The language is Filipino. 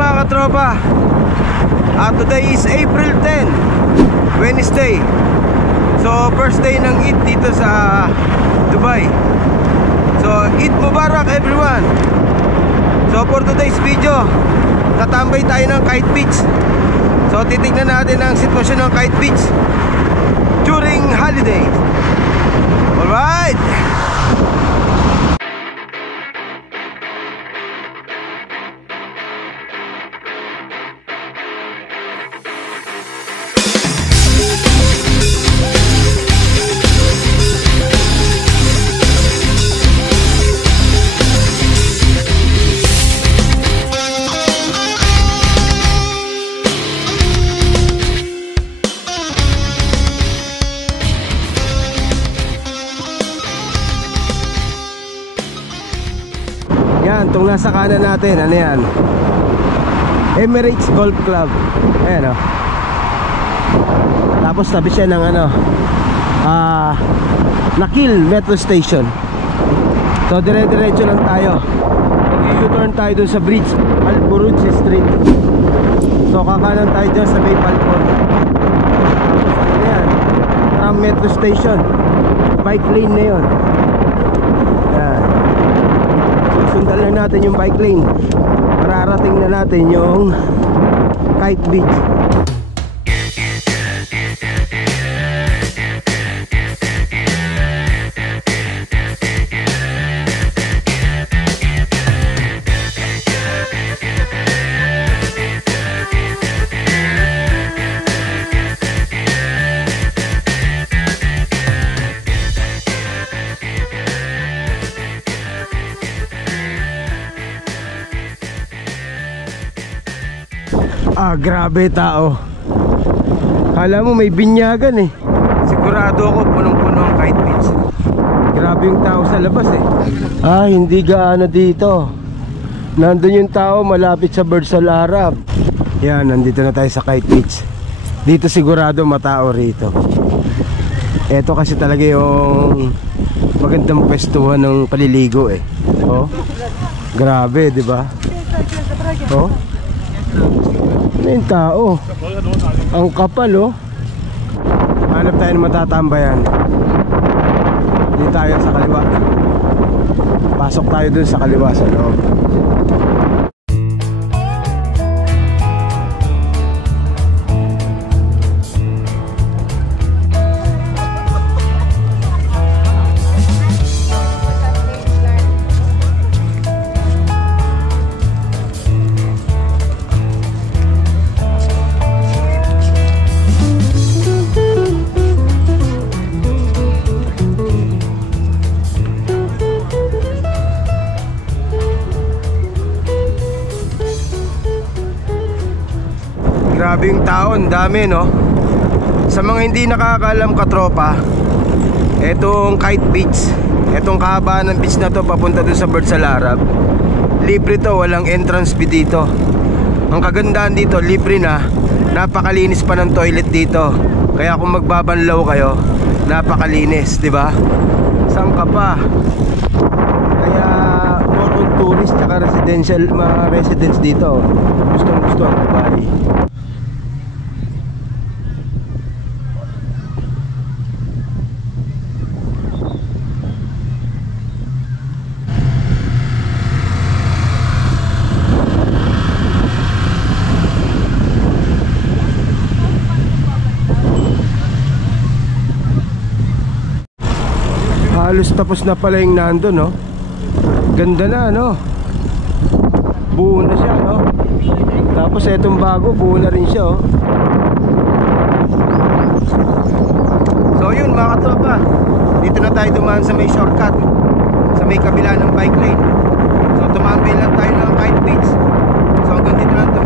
mga katropa. Today is April 10, Wednesday. So first day ng Eid dito sa Dubai. So Eid Mubarak everyone. So for today's video, tatambay tayo ng Kite Beach. So titignan natin ang sitwasyon ng Kite Beach during holiday. Alright. Itong nasa kanan natin, ano yan? Emirates Golf Club. Ayan o. Tapos tabi siya ng ano, Nakheel Metro Station. So dire-diretso lang tayo. Mag-U-turn tayo dun sa bridge, Al Buruj Street. So kakanan tayo dyan sa may balcony. Tapos ano yan, Tram Metro Station. Bike lane na yun. Ayan. Sundan lang natin yung bike lane. Mararating na natin yung Kite Beach. Grabe tao. Kala mo may binyagan eh. Sigurado ako punong-puno ang Kite Beach. Grabe yung tao sa labas eh. Hindi gaano dito. Nandun yung tao malapit sa Burj Al Arab. Yan, nandito na tayo sa Kite Beach. Dito sigurado matao rito. Ito kasi talaga yung magandang pwestuhan ng paliligo eh. Oh. Grabe, di ba? Oh. Ano yung tao? Ang kapal oh. Hanap tayo ng matatambayan. Dito tayo sa kaliwa. Pasok tayo dun sa kaliwa sa loob. Grabe yung tao, ang dami no. Sa mga hindi nakakaalam katropa, etong Kite Beach, etong kahabaan ng beach na to papunta doon sa Burj Al Arab, libre to, walang entrance fee dito. Ang kagandahan dito, libre na, napakalinis pa ng toilet dito. Kaya kung magbabanlaw kayo, napakalinis, di ba? Saan ka pa? Kaya more on tourist tsaka residential, mga residents dito. Gustong gusto ang Dubai. Halos tapos na pala yung nando no. Ganda na no. Buo na siya no. Tapos etong bago buo na rin siya oh. So yun mga katropa, dito na tayo dumaan sa may shortcut, sa may kabila ng bike lane. So tumambay lang tayo ng Kite Beach. So hanggang dito lang to.